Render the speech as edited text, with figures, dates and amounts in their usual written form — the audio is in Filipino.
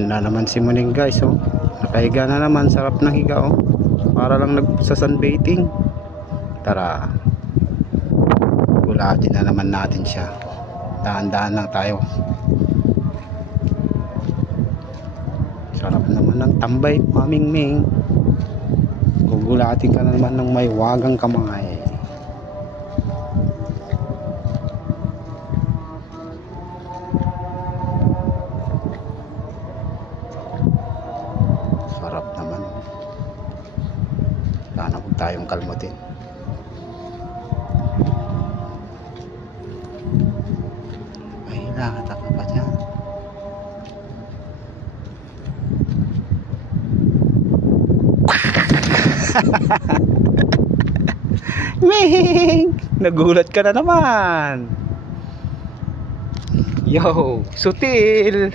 Ayun na naman si Muning guys, oh. Nakahiga na naman, sarap ng higa, oh. Para lang sa sunbathing. Tara, gulatin na naman natin siya. Dahan-dahan lang tayo. Sarap naman ng tambay, Maming Ming. Gugulatin ka na naman ng may wagang kamay. Sarap naman. Sana huwag tayong kalmutin. Ay, nakataka pa dyan. Ming! Nagulat ka na naman. Yo, sutil.